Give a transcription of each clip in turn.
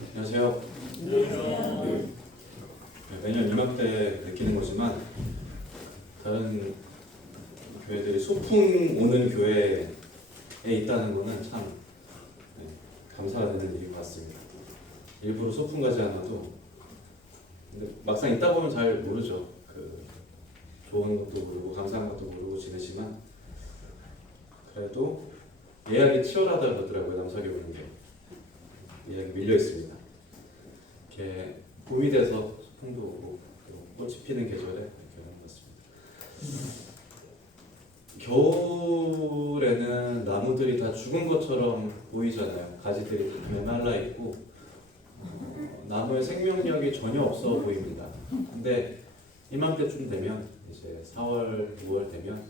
안녕하세요. 매년 이맘때 느끼는 거지만 다른 교회들이 소풍 오는 교회에 있다는 거는 참 감사가 되는 일인 것 같습니다. 일부러 소풍 가지 않아도 근데 막상 있다 보면 잘 모르죠. 좋은 것도 모르고 감사한 것도 모르고 지내지만 그래도 예약이 치열하다 그러더라고요. 남석에 오는 게 예약이 밀려 있습니다. 이렇게 봄이 돼서 소풍도 오고 꽃이 피는 계절에 이렇게 하는 것 같습니다. 겨울에는 나무들이 다 죽은 것처럼 보이잖아요. 가지들이 메말라 있고 나무의 생명력이 전혀 없어 보입니다. 근데 이맘때쯤 되면 이제 4월, 5월 되면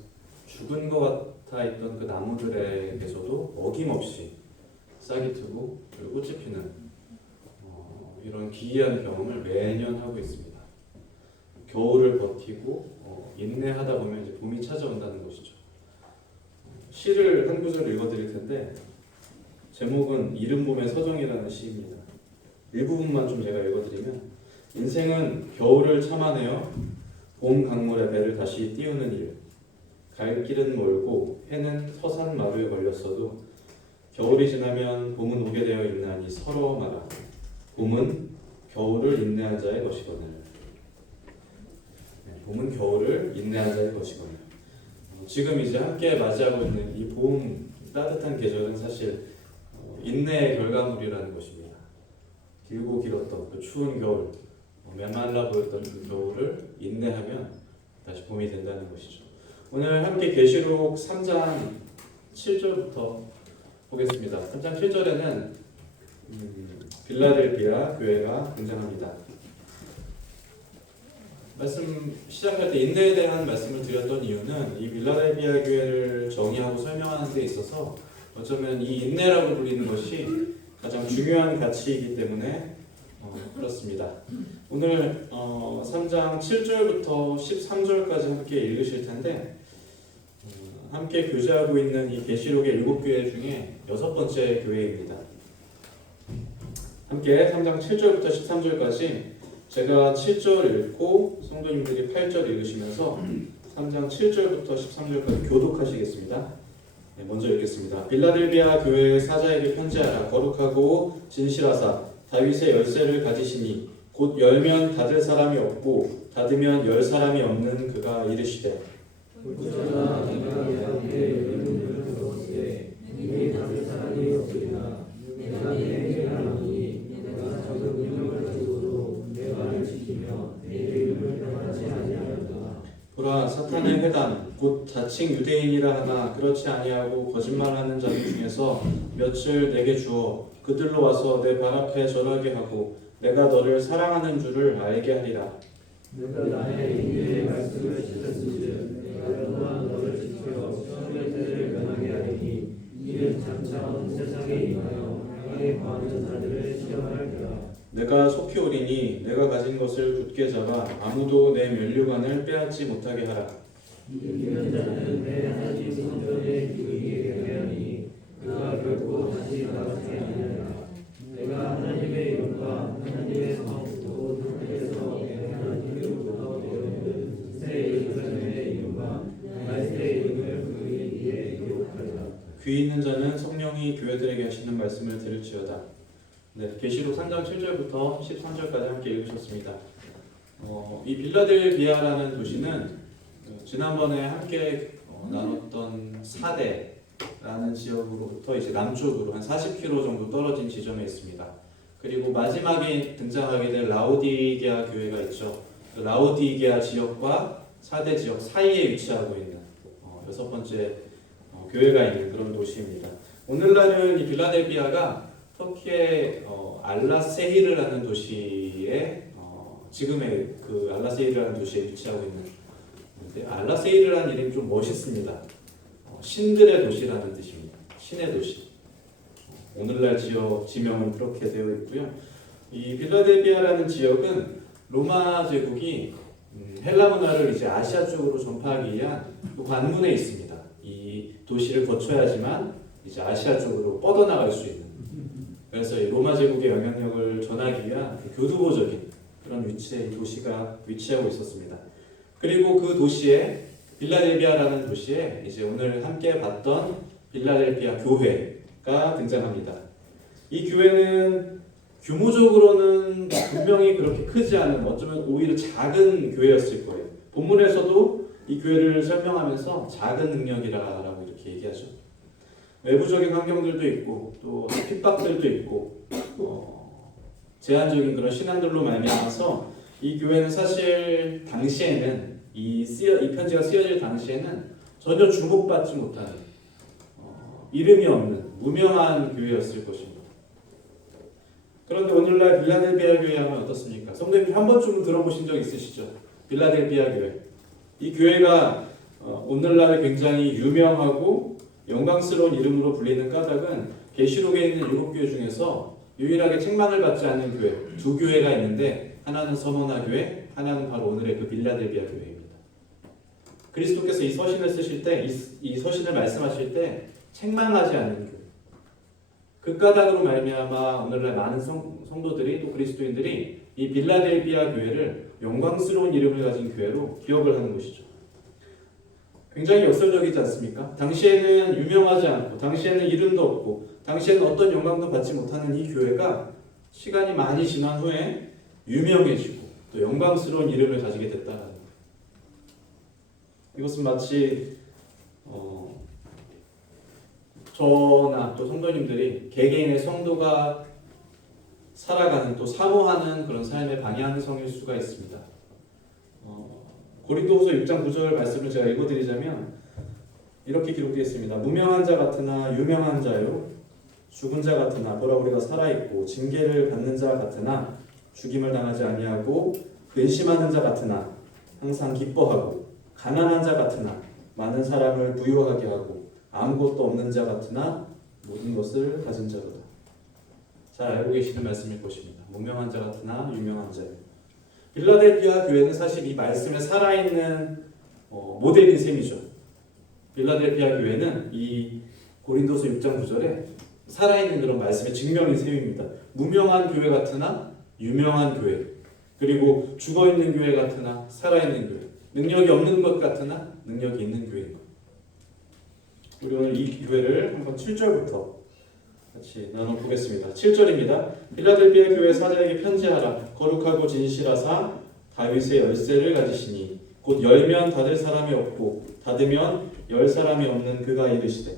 죽은 것 같아 있던 그 나무들에게서도 어김없이 싹이 트고 그리고 꽃이 피는 이런 기이한 경험을 매년 하고 있습니다. 겨울을 버티고 인내하다 보면 이제 봄이 찾아온다는 것이죠. 시를 한 구절 읽어드릴 텐데 제목은 이른 봄의 서정이라는 시입니다. 일부분만 좀 제가 읽어드리면 인생은 겨울을 참아내어 봄 강물에 배를 다시 띄우는 일. 갈 길은 멀고 해는 서산 마루에 걸렸어도 겨울이 지나면 봄은 오게 되어 있나니 서러 마라. 봄은 겨울을 인내한 자의 것이거늘. 봄은 겨울을 인내한 자의 것이거늘. 지금 이제 함께 맞이하고 있는 이 봄 따뜻한 계절은 사실 인내의 결과물이라는 것입니다. 길고 길었던 그 추운 겨울, 메말라 보였던 그 겨울을 인내하면 다시 봄이 된다는 것이죠. 오늘 함께 계시록 3장 7절부터 보겠습니다. 3장 7절에는 빌라델비아 교회가 등장합니다. 말씀 시작할 때 인내에 대한 말씀을 드렸던 이유는 이 빌라델비아 교회를 정의하고 설명하는 데 있어서 어쩌면 이 인내라고 불리는 것이 가장 중요한 가치이기 때문에 그렇습니다. 오늘 3장 7절부터 13절까지 함께 읽으실 텐데 함께 교제하고 있는 이 계시록의 7교회 중에 6번째 교회입니다. 함께 3장 7절부터 13절까지 제가 7절 읽고 성도님들이 8절 읽으시면서 3장 7절부터 13절까지 교독하시겠습니다. 먼저 읽겠습니다. 빌라델비아 교회의 사자에게 편지하라. 거룩하고 진실하사 다윗의 열쇠를 가지시니 곧 열면 닫을 사람이 없고 닫으면 열 사람이 없는 그가 이르시되 보라 사탄의 회당 곧 자칭 유대인이라 하나 그렇지 아니하고 거짓말하는 자들 중에서 몇을 내게 주어 그들로 와서 내 발 앞에 절하게 하고 내가 너를 사랑하는 줄을 알게 하리라. 내가 나의 인내의 말씀을 지켰은즉 내가 또한 너를 지켜 시험의 때를 면하게 하리니 이는 장차 온 세상에 임하여 나의 구하는 자들을 시험할지라. 내가 속히 오리니 내가 가진 것을 굳게 잡아 아무도 내 면류관을 빼앗지 못하게 하라. 이기는 자는 내 하나님 성전에 기르게 되하니 그가 결코 다시 나가지 아니하리라. 내가 하나님의 이름과 하나님의 성 곧 하늘에서 내 하나님으로부터 내려오는 새 예루살렘의 이름과 나의 새 이름을 그 위에 기록하리라. 귀 있는 자는 성령이 교회들에게 하시는 말씀을 들을지어다. 네, 계시록 3장 7절부터 13절까지 함께 읽으셨습니다. 이 빌라델비아라는 도시는 지난번에 함께 나눴던 사대라는 지역으로부터 이제 남쪽으로 한 40km 정도 떨어진 지점에 있습니다. 그리고 마지막에 등장하게 될 라오디게아 교회가 있죠. 그 라오디게아 지역과 사대 지역 사이에 위치하고 있는 6번째 교회가 있는 그런 도시입니다. 오늘날은 이 빌라델비아가 터키의 알라세히르라는 도시에 지금의 그 알라세히르라는 도시에 위치하고 있는데 알라세히르라는 이름이 좀 멋있습니다. 신들의 도시라는 뜻입니다. 신의 도시. 오늘날 지역 지명은 그렇게 되어 있고요. 이 빌라델비아라는 지역은 로마 제국이 헬라 문화를 이제 아시아 쪽으로 전파하기 위한 관문에 있습니다. 이 도시를 거쳐야지만 이제 아시아 쪽으로 뻗어나갈 수 있는 그래서 이 로마 제국의 영향력을 전하기 위한 교두보적인 그런 위치에 이 도시가 위치하고 있었습니다. 그리고 그 도시에 빌라델비아라는 도시에 이제 오늘 함께 봤던 빌라델비아 교회가 등장합니다. 이 교회는 규모적으로는 분명히 그렇게 크지 않은, 어쩌면 오히려 작은 교회였을 거예요. 본문에서도 이 교회를 설명하면서 작은 능력이라고 이렇게 얘기하죠. 외부적인 환경들도 있고 또 핍박들도 있고 제한적인 그런 신앙들로 말미암아서 이 교회는 사실 당시에는 이 편지가 쓰여질 당시에는 전혀 주목받지 못하는 이름이 없는 무명한 교회였을 것입니다. 그런데 오늘날 빌라델비아 교회 하면 어떻습니까? 성도님 한 번쯤은 들어보신 적 있으시죠? 빌라델비아 교회. 이 교회가 오늘날 굉장히 유명하고 영광스러운 이름으로 불리는 까닭은 계시록에 있는 7교회 중에서 유일하게 책망을 받지 않는 교회 두 교회가 있는데, 하나는 서머나 교회, 하나는 바로 오늘의 그 빌라델비아 교회입니다. 그리스도께서 이 서신을 쓰실 때, 이 서신을 말씀하실 때 책망하지 않는 교회, 그 까닭으로 말미암아 오늘날 많은 성도들이 또 그리스도인들이 이 빌라델비아 교회를 영광스러운 이름을 가진 교회로 기억을 하는 것이죠. 굉장히 역설적이지 않습니까? 당시에는 유명하지 않고, 당시에는 이름도 없고, 당시에는 어떤 영광도 받지 못하는 이 교회가 시간이 많이 지난 후에 유명해지고 또 영광스러운 이름을 가지게 됐다는 것. 이것은 마치 저나 또 성도님들이 개개인의 성도가 살아가는, 또 사모하는 그런 삶의 방향성일 수가 있습니다. 고린도후서 6장 9절 말씀을 제가 읽어드리자면 이렇게 기록되어 있습니다. 무명한 자 같으나 유명한 자요, 죽은 자 같으나 보라 우리가 살아있고, 징계를 받는 자 같으나 죽임을 당하지 아니하고, 근심하는 자 같으나 항상 기뻐하고, 가난한 자 같으나 많은 사람을 부유하게 하고, 아무것도 없는 자 같으나 모든 것을 가진 자로다. 잘 알고 계시는 말씀일 것입니다. 무명한 자 같으나 유명한 자. 빌라델비아 교회는 사실 이 말씀에 살아있는 모델인 셈이죠. 빌라델비아 교회는 이 고린도서 6장 9절에 살아있는 그런 말씀의 증명인 셈입니다. 무명한 교회 같으나 유명한 교회, 그리고 죽어있는 교회 같으나 살아있는 교회, 능력이 없는 것 같으나 능력이 있는 교회인 것. 우리 오늘 이 교회를 한번 7절부터 같이 나눠보겠습니다. 7절입니다. 빌라델비아 교회 사자에게 편지하라. 거룩하고 진실하사 다윗의 열쇠를 가지시니 곧 열면 닫을 사람이 없고 닫으면 열 사람이 없는 그가 이르시되.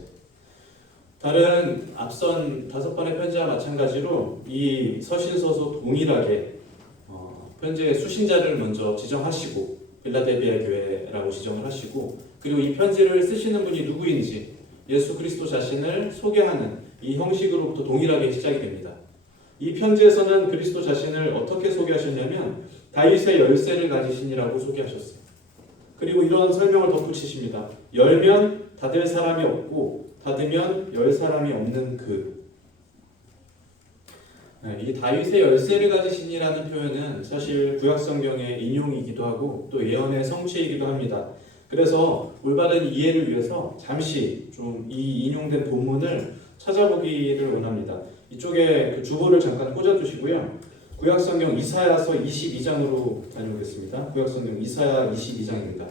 다른 앞선 5번의 편지와 마찬가지로 이 서신서도 동일하게 편지의 수신자를 먼저 지정하시고, 빌라델비아 교회라고 지정을 하시고, 그리고 이 편지를 쓰시는 분이 누구인지 예수 그리스도 자신을 소개하는 이 형식으로부터 동일하게 시작이 됩니다. 이 편지에서는 그리스도 자신을 어떻게 소개하셨냐면 다윗의 열쇠를 가지시니라고 소개하셨어요. 그리고 이런 설명을 덧붙이십니다. 열면 닫을 사람이 없고 닫으면 열 사람이 없는 그. 이 다윗의 열쇠를 가지시니라는 표현은 사실 구약성경의 인용이기도 하고 또 예언의 성취이기도 합니다. 그래서 올바른 이해를 위해서 잠시 좀 이 인용된 본문을 찾아보기를 원합니다. 이쪽에 그 주보를 잠깐 꽂아두시고요. 구약성경 이사야서 22장으로 다녀오겠습니다. 구약성경 이사야 22장입니다.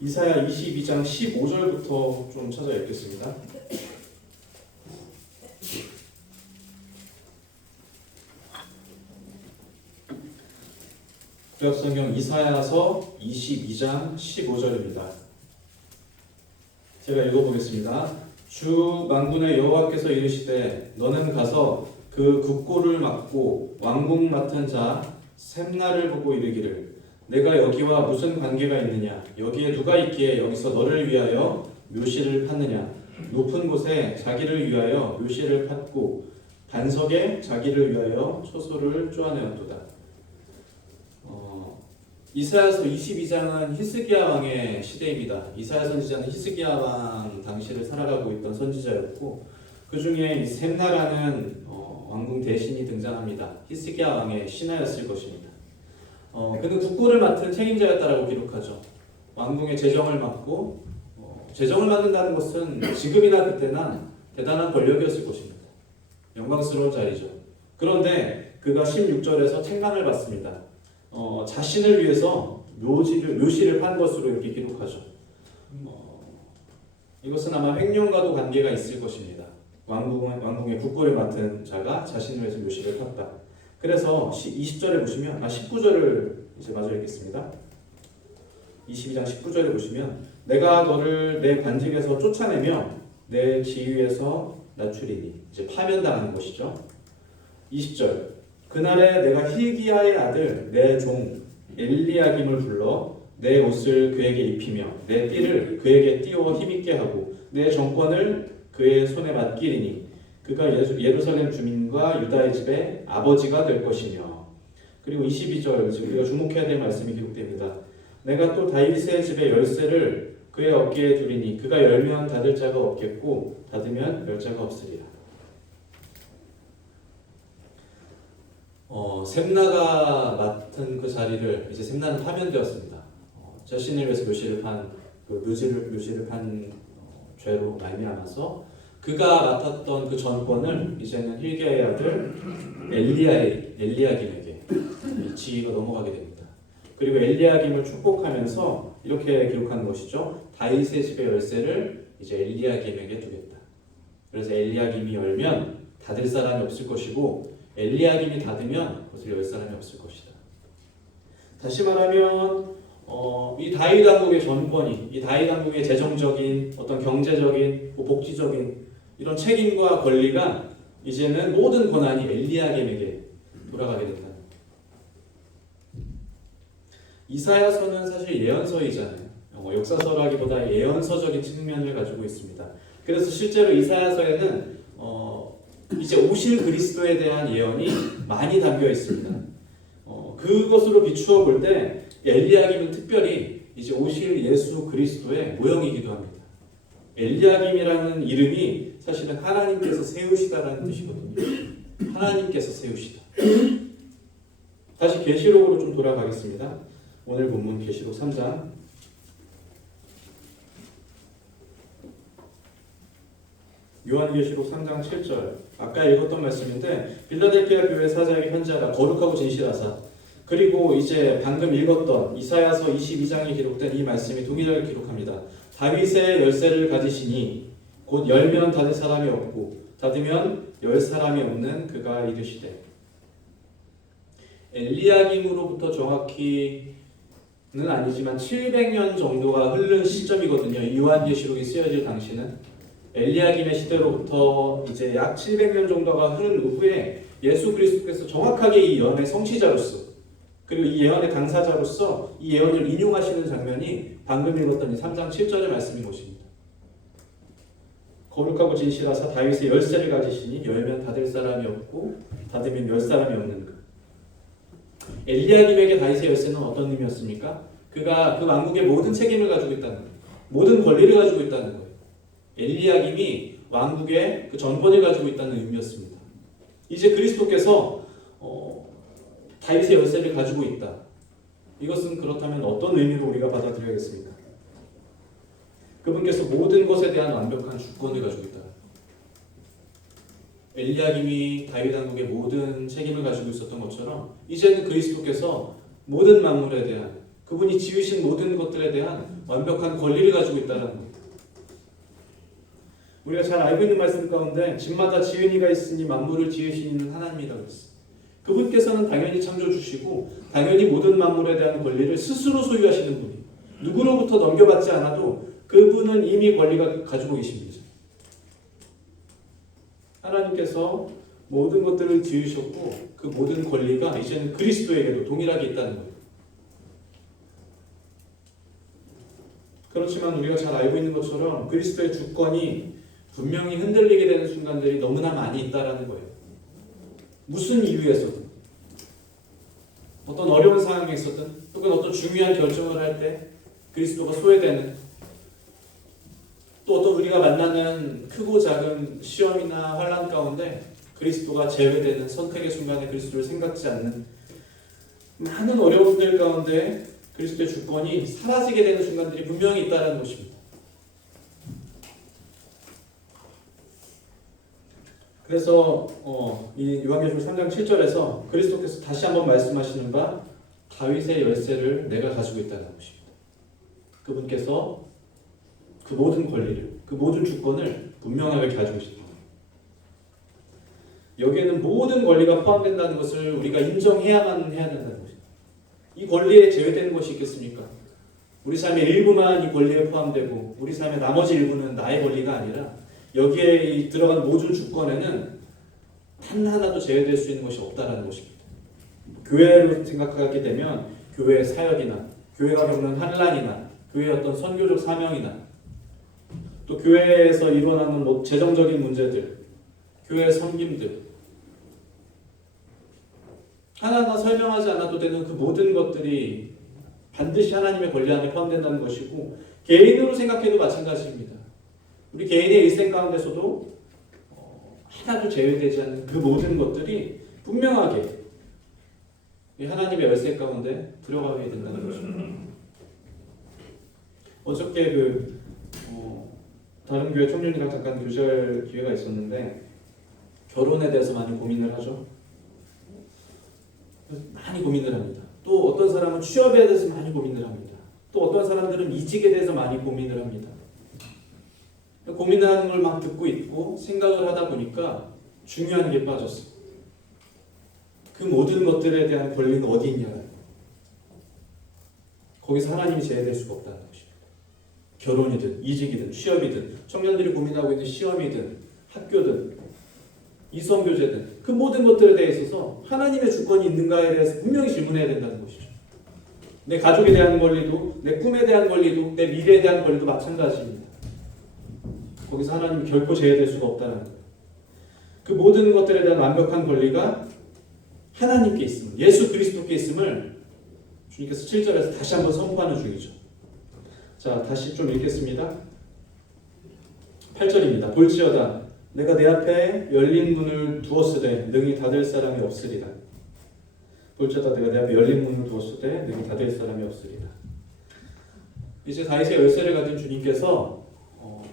이사야 22장 15절부터 좀 찾아 읽겠습니다. 구약성경 이사야서 22장 15절입니다. 제가 읽어보겠습니다. 주 만군의 여호와께서 이르시되 너는 가서 그 국고를 맡고 왕궁 맡은 자 셈나를 보고 이르기를 내가 여기와 무슨 관계가 있느냐? 여기에 누가 있기에 여기서 너를 위하여 묘시를 팠느냐? 높은 곳에 자기를 위하여 묘시를 팠고 반석에 자기를 위하여 초소를 쪼아내었도다. 이사야서 22장은 히스기야 왕의 시대입니다. 이사야 선지자는 히스기야 왕 당시를 살아가고 있던 선지자였고, 그 중에 이 셈나라는 왕궁 대신이 등장합니다. 히스기야 왕의 신하였을 것입니다. 그는 국고를 맡은 책임자였다라고 기록하죠. 왕궁의 재정을 맡고 재정을 맡는다는 것은 지금이나 그때나 대단한 권력이었을 것입니다. 영광스러운 자리죠. 그런데 그가 16절에서 책망을 받습니다. 자신을 위해서 묘시를 판 것으로 이렇게 기록하죠. 이것은 아마 횡령과도 관계가 있을 것입니다. 왕궁의 국고를 맡은 자가 자신을 위해서 묘시를 팠다. 그래서 20절에 보시면 19절을 이제 마저 읽겠습니다. 22장 19절에 보시면 내가 너를 내 관직에서 쫓아내며 내 지위에서 낮추리니 이제 파면당하는 것이죠. 20절 그날에 내가 hil기야의 아들 내 종 엘리야김을 불러 내 옷을 그에게 입히며 내 띠를 그에게 띄워 힘있게 하고 내 정권을 그의 손에 맡기리니 그가 예루살렘 주민과 유다의 집의 아버지가 될 것이며. 그리고 22절 우리가 주목해야 될 말씀이 기록됩니다. 내가 또 다윗의 집의 열쇠를 그의 어깨에 두리니 그가 열면 닫을 자가 없겠고 닫으면 열 자가 없으리라. 셈나가 맡은 그 자리를 이제 셈나는 파면되었습니다. 자신을 위해서 묘시를 판 죄로 말미암아서 그가 맡았던 그 전권을 이제는 hil기야의 아들 엘리야김에게 이 지위가 넘어가게 됩니다. 그리고 엘리야김을 축복하면서 이렇게 기록하는 것이죠. 다윗의 집의 열쇠를 이제 엘리야김에게 두겠다. 그래서 엘리야김이 열면 닫을 사람이 없을 것이고 엘리야김이 닫으면 그것을 열 사람이 없을 것이다. 다시 말하면 이 다윗 왕국의 전권이, 이 다윗 왕국의 재정적인 어떤 경제적인 복지적인 이런 책임과 권리가 이제는 모든 권한이 엘리야김에게 돌아가게 된다. 이사야서는 사실 예언서이잖아요. 역사서라기보다 예언서적인 측면을 가지고 있습니다. 그래서 실제로 이사야서에는 이제 오실 그리스도에 대한 예언이 많이 담겨 있습니다. 그것으로 비추어 볼 때 엘리야김은 특별히 이제 오실 예수 그리스도의 모형이기도 합니다. 엘리야김이라는 이름이 사실은 하나님께서 세우시다라는 뜻이거든요. 하나님께서 세우시다. 다시 계시록으로 좀 돌아가겠습니다. 오늘 본문 계시록 3장 요한계시록 3장 7절 아까 읽었던 말씀인데 빌라델피아 교회 사자에게 편지하라 거룩하고 진실하사 그리고 이제 방금 읽었던 이사야서 22장에 기록된 이 말씀이 동일하게 기록합니다. 다윗의 열쇠를 가지시니 곧 열면 닫을 사람이 없고 닫으면 열 사람이 없는 그가 이르시되. 엘리야김으로부터 정확히는 아니지만 700년 정도가 흐른 시점이거든요. 이 요한계시록이 쓰여질 당시는 엘리야김의 시대로부터 이제 약 700년 정도가 흐른 후에 예수 그리스도께서 정확하게 이 예언의 성취자로서 그리고 이 예언의 당사자로서 이 예언을 인용하시는 장면이 방금 읽었던 이 3장 7절의 말씀인 것입니다. 거룩하고 진실하사 다윗의 열쇠를 가지시니 열면 닫을 사람이 없고 닫으면 열 사람이 없는 그. 엘리야김에게 다윗의 열쇠는 어떤 의미였습니까? 그가 그 왕국의 모든 책임을 가지고 있다는 거예요. 모든 권리를 가지고 있다는 거예요. 엘리야김이 왕국의 그 전권을 가지고 있다는 의미였습니다. 이제 그리스도께서 다윗의 열쇠를 가지고 있다. 이것은 그렇다면 어떤 의미로 우리가 받아들여야겠습니까? 그분께서 모든 것에 대한 완벽한 주권을 가지고 있다. 엘리야김이 다윗 왕국의 모든 책임을 가지고 있었던 것처럼 이제는 그리스도께서 모든 만물에 대한 그분이 지으신 모든 것들에 대한 완벽한 권리를 가지고 있다는 겁니다. 우리가 잘 알고 있는 말씀 가운데 집마다 지은 이가 있으니 만물을 지으신 이는 하나님이라고 했습니다. 그분께서는 당연히 창조주시고 당연히 모든 만물에 대한 권리를 스스로 소유하시는 분이에요. 누구로부터 넘겨받지 않아도 그분은 이미 권리가 가지고 계십니다. 하나님께서 모든 것들을 지으셨고 그 모든 권리가 이제는 그리스도에게도 동일하게 있다는 거예요. 그렇지만 우리가 잘 알고 있는 것처럼 그리스도의 주권이 분명히 흔들리게 되는 순간들이 너무나 많이 있다는 거예요. 무슨 이유에서든 어떤 어려운 상황에 있었든 또는 어떤 중요한 결정을 할 때 그리스도가 소외되는 또 어떤 우리가 만나는 크고 작은 시험이나 환난 가운데 그리스도가 제외되는 선택의 순간에 그리스도를 생각지 않는 많은 어려움들 가운데 그리스도의 주권이 사라지게 되는 순간들이 분명히 있다는 것입니다. 그래서 이 요한계시록 3장 7절에서 그리스도께서 다시 한번 말씀하시는 바 다윗의 열쇠를 내가 가지고 있다는 것입니다. 그분께서 그 모든 권리를, 그 모든 주권을 분명하게 가지고 계십니다. 여기에는 모든 권리가 포함된다는 것을 우리가 인정해야만 해야 된다는 것입니다. 이 권리에 제외되는 것이 있겠습니까? 우리 삶의 일부만 이 권리에 포함되고 우리 삶의 나머지 일부는 나의 권리가 아니라 여기에 들어간 모든 주권에는 단 하나도 제외될 수 있는 것이 없다는 것입니다. 교회로 생각하게 되면 교회의 사역이나 교회가 겪는 환난이나 교회의 어떤 선교적 사명이나 또 교회에서 일어나는 재정적인 문제들, 교회의 섬김들 하나하나 설명하지 않아도 되는 그 모든 것들이 반드시 하나님의 권리 안에 포함된다는 것이고 개인으로 생각해도 마찬가지입니다. 우리 개인의 일생 가운데서도 하나도 제외되지 않는 그 모든 것들이 분명하게 하나님의 열쇠 가운데 들어가게 된다는 것입니다. 어저께 다른 교회 청년이랑 잠깐 교제할 기회가 있었는데 결혼에 대해서 많이 고민을 하죠. 많이 고민을 합니다. 또 어떤 사람은 취업에 대해서 많이 고민을 합니다. 또 어떤 사람들은 이직에 대해서 많이 고민을 합니다. 고민하는 걸 막 듣고 있고 생각을 하다 보니까 중요한 게 빠졌어요. 그 모든 것들에 대한 권리는 어디 있냐? 거기서 하나님이 제외될 수가 없다는 것입니다. 결혼이든 이직이든 취업이든 청년들이 고민하고 있는 시험이든 학교든 이성교제든 그 모든 것들에 대해 있어서 하나님의 주권이 있는가에 대해서 분명히 질문해야 된다는 것이죠. 내 가족에 대한 권리도 내 꿈에 대한 권리도 내 미래에 대한 권리도 마찬가지입니다. 거기서 하나님이 결코 제외될 수가 없다는 거예요. 그 모든 것들에 대한 완벽한 권리가 하나님께 있음을, 예수 그리스도께 있음을 주님께서 7절에서 다시 한번 선포하는 중이죠. 자, 다시 좀 읽겠습니다. 8절입니다. 볼지어다 내가 내 앞에 열린 문을 두었으되 능히 닫을 사람이 없으리라. 볼지어다 내가 내 앞에 열린 문을 두었으되 능히 닫을 사람이 없으리라. 이제 다윗의 열쇠를 가진 주님께서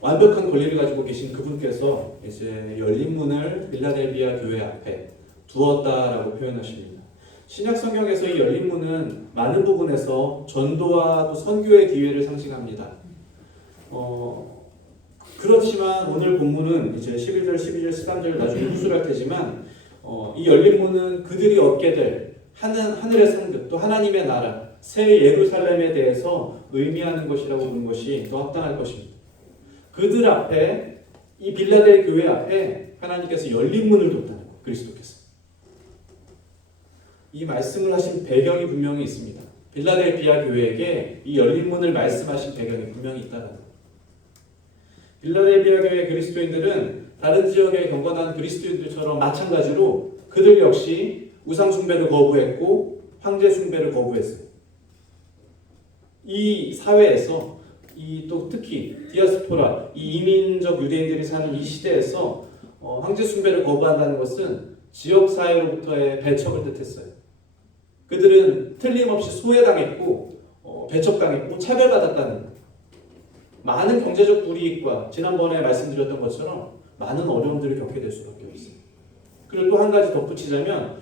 완벽한 권리를 가지고 계신 그분께서 이제 열린 문을 빌라델비아 교회 앞에 두었다라고 표현하십니다. 신약 성경에서 이 열린 문은 많은 부분에서 전도와 또 선교의 기회를 상징합니다. 그렇지만 오늘 본문은 이제 11절, 12절, 13절 나중에 후술할 테지만 이 열린 문은 그들이 얻게 될 하늘의 상급 또 하나님의 나라 새 예루살렘에 대해서 의미하는 것이라고 보는 것이 더 합당할 것입니다. 그들 앞에 이 빌라델 교회 앞에 하나님께서 열린 문을 뒀다는 거예요. 그리스도께서. 이 말씀을 하신 배경이 분명히 있습니다. 빌라델비아 교회에게 이 열린 문을 말씀하신 배경이 분명히 있다는 거예요. 빌라델비아 교회 그리스도인들은 다른 지역의 경건한 그리스도인들처럼 마찬가지로 그들 역시 우상 숭배를 거부했고 황제 숭배를 거부했어요. 이 사회에서 또 특히 디아스포라, 이 이민적 유대인들이 사는 이 시대에서 황제 숭배를 거부한다는 것은 지역 사회로부터의 배척을 뜻했어요. 그들은 틀림없이 소외당했고 배척당했고 차별받았다는 거예요. 많은 경제적 불이익과 지난번에 말씀드렸던 것처럼 많은 어려움들을 겪게 될 수밖에 없어요. 그리고 또 한 가지 덧붙이자면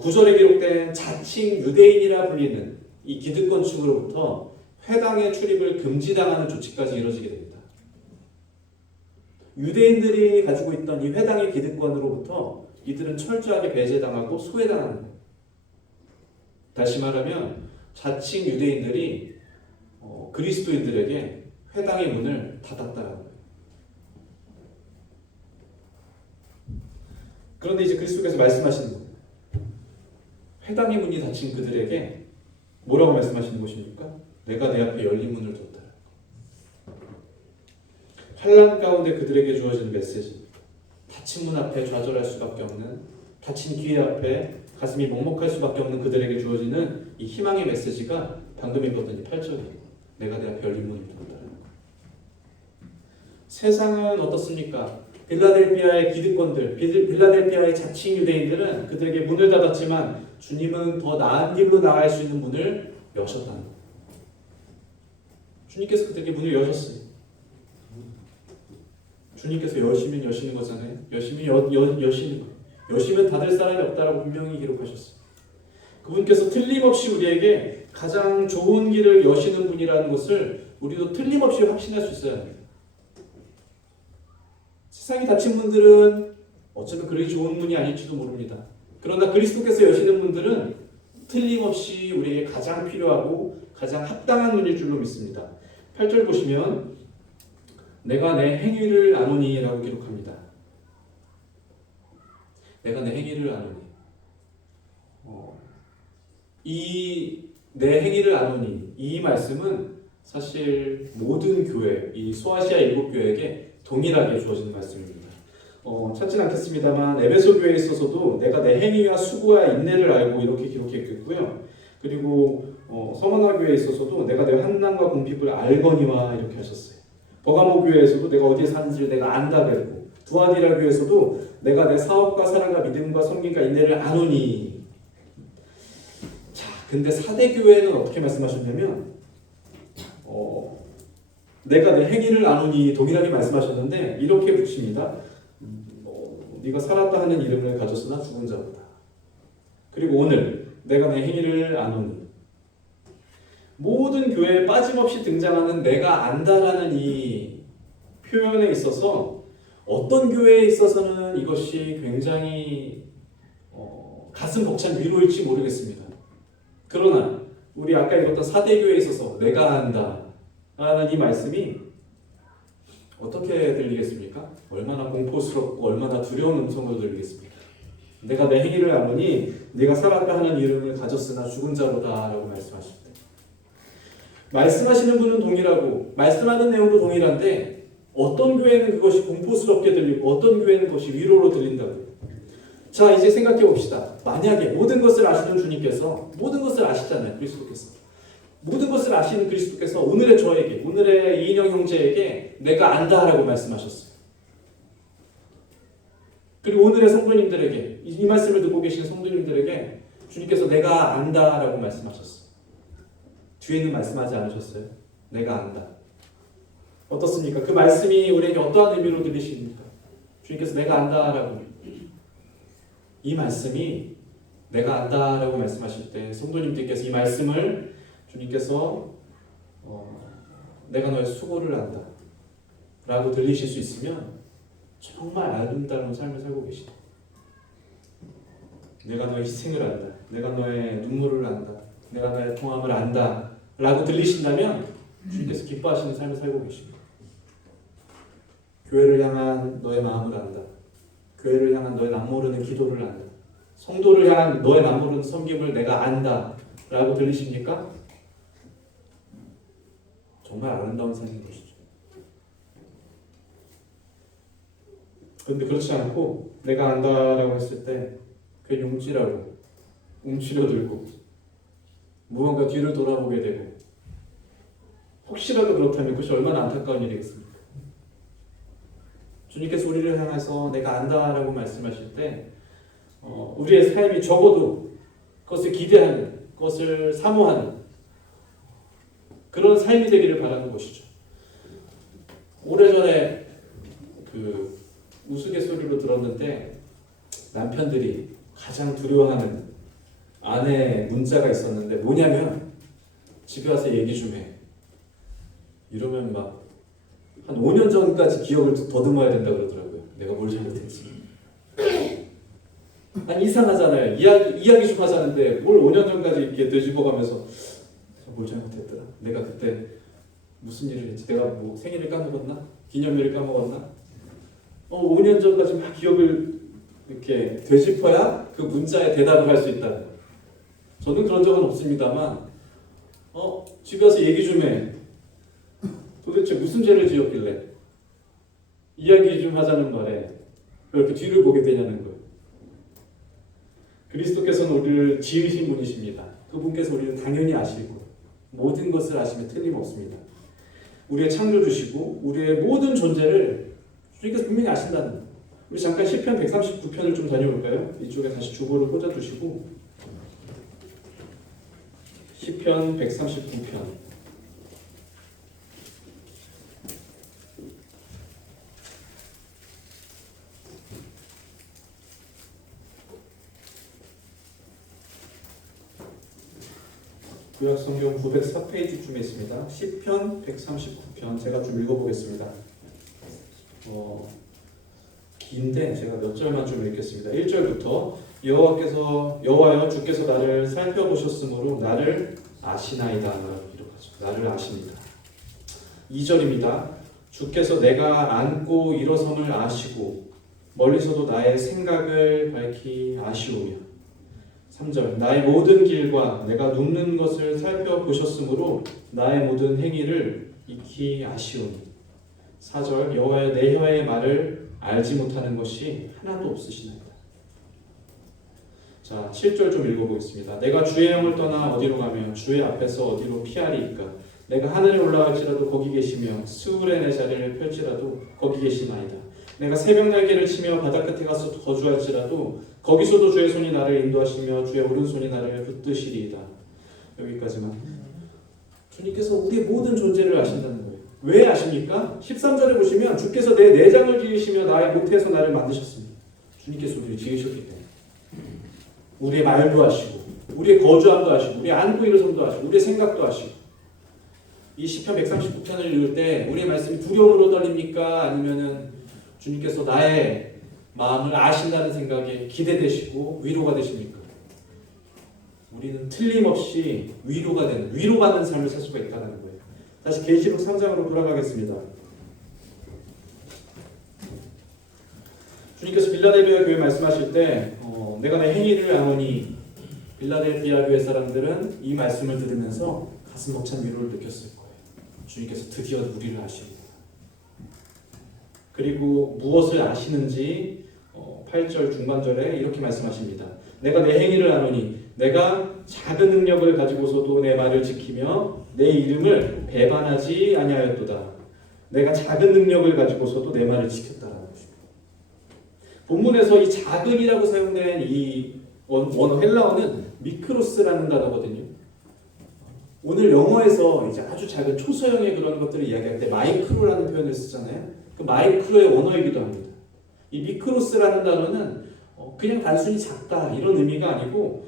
구절에 기록된 자칭 유대인이라 불리는 이 기득권층으로부터 회당의 출입을 금지당하는 조치까지 이루어지게 됩니다. 유대인들이 가지고 있던 이 회당의 기득권으로부터 이들은 철저하게 배제당하고 소외당하는 거예요. 다시 말하면 자칭 유대인들이 그리스도인들에게 회당의 문을 닫았다는 거예요. 그런데 이제 그리스도께서 말씀하시는 거예요. 회당의 문이 닫힌 그들에게 뭐라고 말씀하시는 것입니까? 내가 내 앞에 열린 문을 뒀다. 환난 가운데 그들에게 주어진 메시지입니다. 닫힌 문 앞에 좌절할 수밖에 없는, 닫힌 귀 앞에 가슴이 먹먹할 수밖에 없는 그들에게 주어지는 이 희망의 메시지가 방금 읽었던 8절이에요. 내가 내 앞에 열린 문을 뒀다. 세상은 어떻습니까? 빌라델비아의 기득권들, 빌라델비아의 자칭 유대인들은 그들에게 문을 닫았지만 주님은 더 나은 길로 나갈 수 있는 문을 여셨다는 거예요. 주님께서 그때께 문을 여셨어요. 주님께서 여시면 여시는 거잖아요. 여시면 여시는 거예요. 여시면 닫을 사람이 없다라고 분명히 기록하셨어요. 그분께서 틀림없이 우리에게 가장 좋은 길을 여시는 분이라는 것을 우리도 틀림없이 확신할 수 있어야 합니다. 세상이 닫힌 분들은 어쩌면 그리 좋은 문이 아닐지도 모릅니다. 그러나 그리스도께서 여시는 분들은 틀림없이 우리에게 가장 필요하고 가장 합당한 문일 줄로 믿습니다. 8절 보시면 내가 내 행위를 아노니 라고 기록합니다. 내가 내 행위를 아노니. 이 내 행위를 아노니 이 말씀은 사실 모든 교회, 이 소아시아 일곱 교회에게 동일하게 주어진 말씀입니다. 찾진 않겠습니다만 에베소 교회에 있어서도 내가 내 행위와 수고와 인내를 알고 이렇게 기록했겠고요. 그리고 서머나 교회에 있어서도 내가 내 환난과 궁핍을 알거니와 이렇게 하셨어요. 버가모 교회에서도 내가 어디에 사는지를 내가 안다 그랬고, 두아디라 교회에서도 내가 내 사업과 사랑과 믿음과 섬김과 인내를 아노니. 자, 근데 사대 교회는 어떻게 말씀하셨냐면 내가 내 행위를 아노니 동일하게 말씀하셨는데 이렇게 붙입니다. 네가 살았다 하는 이름을 가졌으나 죽은 자보다. 그리고 오늘 내가 내 행위를 아노니. 모든 교회에 빠짐없이 등장하는 내가 안다라는 이 표현에 있어서 어떤 교회에 있어서는 이것이 굉장히 가슴 벅찬 위로일지 모르겠습니다. 그러나 우리 아까 읽었던 사대교회에 있어서 내가 안다 라는 이 말씀이 어떻게 들리겠습니까? 얼마나 공포스럽고 얼마나 두려운 음성으로 들리겠습니까? 내가 내 행위를 아노니 네가 살았다 하는 이름을 가졌으나 죽은 자로다 라고 말씀하십니다. 말씀하시는 분은 동일하고 말씀하는 내용도 동일한데 어떤 교회는 그것이 공포스럽게 들리고 어떤 교회는 그것이 위로로 들린다고요. 자, 이제 생각해 봅시다. 만약에 모든 것을 아시는 주님께서 모든 것을 아시잖아요. 그리스도께서. 모든 것을 아시는 그리스도께서 오늘의 저에게, 오늘의 이인영 형제에게 내가 안다라고 말씀하셨어요. 그리고 오늘의 성도님들에게, 이 말씀을 듣고 계신 성도님들에게 주님께서 내가 안다라고 말씀하셨어요. 뒤에는 말씀하지 않으셨어요. 내가 안다. 어떻습니까? 그 말씀이 우리에게 어떠한 의미로 들리십니까? 주님께서 내가 안다라고. 이 말씀이 내가 안다라고 말씀하실 때 성도님들께서 이 말씀을 주님께서 내가 너의 수고를 안다 라고 들리실 수 있으면 정말 아름다운 삶을 살고 계시다. 내가 너의 희생을 안다. 내가 너의 눈물을 안다. 내가 너의 통함을 안다 라고 들리신다면 주님께서 기뻐하시는 삶을 살고 계십니다. 교회를 향한 너의 마음을 안다. 교회를 향한 너의 남모르는 기도를 안다. 성도를 향한 너의 남모르는 섬김을 내가 안다 라고 들리십니까? 정말 아름다운 삶인 것이죠. 그런데 그렇지 않고 내가 안다라고 했을 때 그게 용지라고 움츠려들고 무언가 뒤를 돌아보게 되고 혹시라도 그렇다면 그것이 얼마나 안타까운 일이겠습니까? 주님께서 우리를 향해서 내가 안다라고 말씀하실 때 우리의 삶이 적어도 그것을 기대하는, 그것을 사모하는 그런 삶이 되기를 바라는 것이죠. 오래전에 그 우스갯소리로 들었는데 남편들이 가장 두려워하는 아내 문자가 있었는데 뭐냐면 집에 와서 얘기 좀 해. 이러면 막 한 5년 전까지 기억을 더듬어야 된다고 그러더라고요. 내가 뭘 잘못했지. 아니 이상하잖아요. 이야기 좀 하자는데 뭘 5년 전까지 이렇게 되짚어가면서 뭘 잘못했더라. 내가 그때 무슨 일을 했지. 내가 뭐 생일을 까먹었나? 기념일을 까먹었나? 5년 전까지 막 기억을 이렇게 되짚어야 그 문자에 대답을 할 수 있다는 거예요. 저는 그런 적은 없습니다만 집에 와서 얘기 좀 해. 도대체 무슨 죄를 지었길래 이야기 좀 하자는 말에 왜 이렇게 뒤를 보게 되냐는 거예요. 그리스도께서는 우리를 지으신 분이십니다. 그분께서 우리를 당연히 아시고 모든 것을 아시면 틀림없습니다. 우리의 창조주시고 우리의 모든 존재를 주님께서 분명히 아신다는 거예요. 우리 잠깐 시편 139편을 좀 다녀볼까요? 이쪽에 다시 주보를 꽂아두시고 시편 139편. 구약성경 904페이지쯤에 있습니다. 시편 139편 제가 좀 읽어보겠습니다. 긴데 제가 몇 절만 좀 읽겠습니다. 1절부터 여호와여 주께서 나를 살펴보셨으므로 나를 아시나이다. 기록하죠. 나를 아십니다. 2절입니다. 주께서 내가 앉고 일어섬을 아시고 멀리서도 나의 생각을 밝히 아시오며. 3절 나의 모든 길과 내가 눕는 것을 살펴보셨으므로 나의 모든 행위를 익히 아시오니. 4절 여호와여 내 혀의 말을 알지 못하는 것이 하나도 없으시나이다. 자, 7절 좀 읽어보겠습니다. 내가 주의 영을 떠나 어디로 가며 주의 앞에서 어디로 피하리이까. 내가 하늘에 올라갈지라도 거기 계시며 스울에 내 자리를 펼지라도 거기 계시나이다. 내가 새벽 날개를 치며 바다 끝에 가서 거주할지라도 거기서도 주의 손이 나를 인도하시며 주의 오른손이 나를 붙드시리이다. 여기까지만. 주님께서 우리의 모든 존재를 아신다는 거예요. 왜 아십니까? 13절에 보시면 주께서 내 내장을 지으시며 나의 모태에서 나를 만드셨습니다. 주님께서 우리를 지으셨기 때문에 우리의 말도 하시고 우리의 거주함도 하시고 우리의 안고 일어섬도 하시고 우리의 생각도 하시고. 이 시편 139편을 읽을 때 우리의 말씀이 두려움으로 떨립니까? 아니면은 주님께서 나의 마음을 아신다는 생각에 기대되시고 위로가 되십니까? 우리는 틀림없이 위로받는 삶을 살 수가 있다는 거예요. 다시 계시록 3장으로 돌아가겠습니다. 주님께서 빌라델비아 교회 말씀하실 때 내가 내 행위를 아노니 빌라델비아 교회 사람들은 이 말씀을 들으면서 가슴 벅찬 위로를 느꼈을 거예요. 주님께서 드디어 우리를 아십니다. 그리고 무엇을 아시는지 8절 중반절에 이렇게 말씀하십니다. 내가 내 행위를 아노니 내가 작은 능력을 가지고서도 내 말을 지키며 내 이름을 배반하지 아니하였도다. 내가 작은 능력을 가지고서도 내 말을 지켰다라는 것입니다. 본문에서 이 작은이라고 사용된 이 원어 헬라어는 미크로스라는 단어거든요. 오늘 영어에서 이제 아주 작은 초소형의 그런 것들을 이야기할 때 마이크로라는 표현을 쓰잖아요. 그 마이크로의 원어이기도 합니다. 이 미크로스라는 단어는 그냥 단순히 작다 이런 의미가 아니고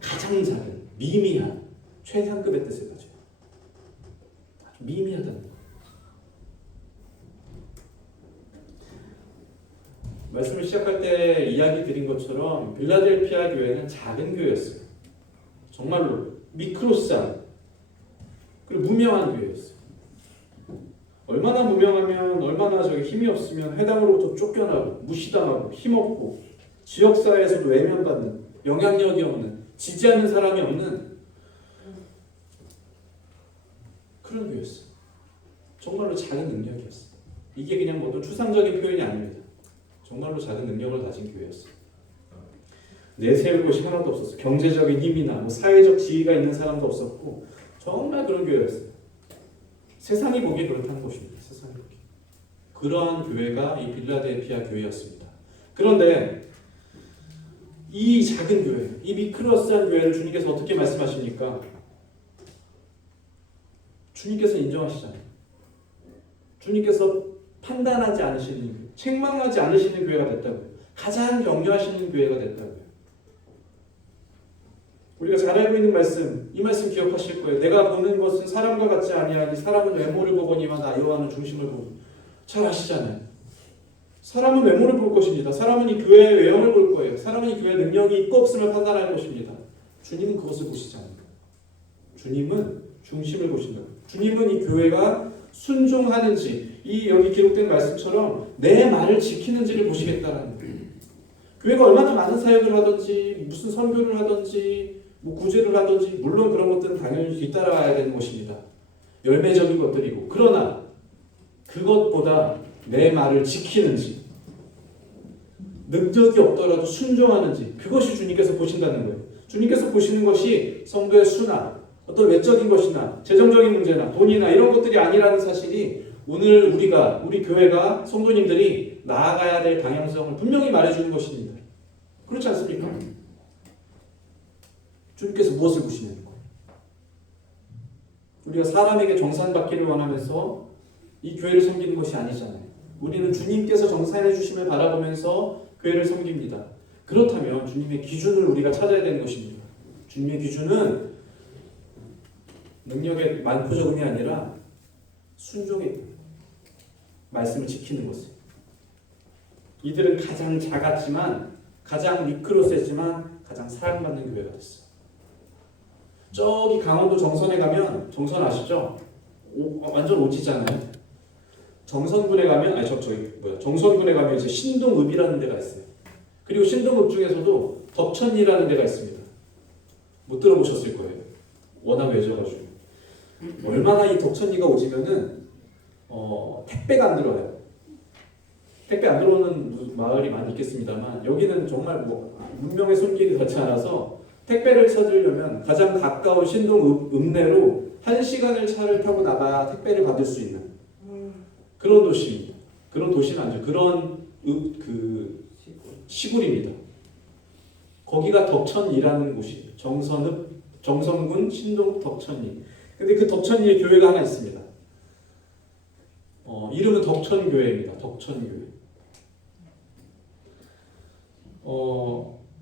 가장 작은, 미미한, 최상급의 뜻을 가져요. 아주 미미하다는 거. 말씀을 시작할 때 이야기 드린 것처럼 빌라델피아 교회는 작은 교회였어요. 정말로 미크로스한 그리고 무명한 교회였어요. 얼마나 무명하면 얼마나 힘이 없으면 회당으로부터 쫓겨나고 무시당하고 힘없고 지역사회에서도 외면받는 영향력이 없는 지지하는 사람이 없는 그런 교회였어요. 정말로 작은 능력이었어요. 이게 그냥 모두 추상적인 표현이 아닙니다. 정말로 작은 능력을 가진 교회였어요. 내세울 곳이 하나도 없었어요. 경제적인 힘이나 사회적 지위가 있는 사람도 없었고 정말 그런 교회였어요. 세상이 보기에 그렇다는 것입니다. 세상이 보기에. 그러한 교회가 이 빌라델피아 교회였습니다. 그런데 이 작은 교회, 이 미크로스한 교회를 주님께서 어떻게 말씀하십니까? 주님께서 인정하시잖아요. 주님께서 판단하지 않으시는 교회, 책망하지 않으시는 교회가 됐다고요. 가장 경외하시는 교회가 됐다고요. 우리가 잘 알고 있는 말씀, 이 말씀 기억하실 거예요. 내가 보는 것은 사람과 같지 아니하니 사람은 외모를 보거니와 나 여호와는 중심을 보고. 잘 아시잖아요. 사람은 외모를 볼 것입니다. 사람은 이 교회의 외형을 볼 거예요. 사람은 이 교회의 능력이 있고 없음을 판단할 것입니다. 주님은 그것을 보시지 않아요. 주님은 중심을 보신다고. 주님은 이 교회가 순종하는지, 이 여기 기록된 말씀처럼 내 말을 지키는지를 보시겠다라는 거예요. 교회가 얼마나 많은 사역을 하든지, 무슨 선교를 하든지, 구제를 하든지, 물론 그런 것들은 당연히 뒤따라가야 되는 것입니다. 열매적인 것들이고. 그러나 그것보다 내 말을 지키는지, 능력이 없더라도 순종하는지, 그것이 주님께서 보신다는 거예요. 주님께서 보시는 것이 성도의 수나 어떤 외적인 것이나 재정적인 문제나 돈이나 이런 것들이 아니라는 사실이 오늘 우리 교회가 성도님들이 나아가야 될 방향성을 분명히 말해주는 것입니다. 그렇지 않습니까? 주님께서 무엇을 보시냐는 거예요. 우리가 사람에게 정산받기를 원하면서 이 교회를 섬기는 것이 아니잖아요. 우리는 주님께서 정산해 주심을 바라보면서 교회를 섬깁니다. 그렇다면 주님의 기준을 우리가 찾아야 되는 것입니다. 주님의 기준은 능력의 많고 적음이 아니라 순종의 말씀을 지키는 것을. 이들은 가장 작았지만 가장 미크로스지만 가장 사랑받는 교회가 됐어요. 저기 강원도 정선에 가면 정선 아시죠? 완전 오지잖아요. 정선군에 가면 정선군에 가면 이제 신동읍이라는 데가 있어요. 그리고 신동읍 중에서도 덕천리라는 데가 있습니다. 못 들어보셨을 거예요. 워낙 외져가지고. 얼마나 이 덕천리가 오지면은 택배가 안 들어와요. 택배 안 들어오는 마을이 많이 있겠습니다만 여기는 정말 문명의 손길이 닿지 않아서 택배를 찾으려면 가장 가까운 신동 읍내로 1시간을 차를 타고 나가야 택배를 받을 수 있는 그런 도시입니다. 그런 도시는 아니죠. 그런 시골입니다. 거기가 덕천이라는 곳이에요. 정선군 신동 덕천리. 근데 그 덕천리에 교회가 하나 있습니다. 이름은 덕천교회입니다. 덕천교회.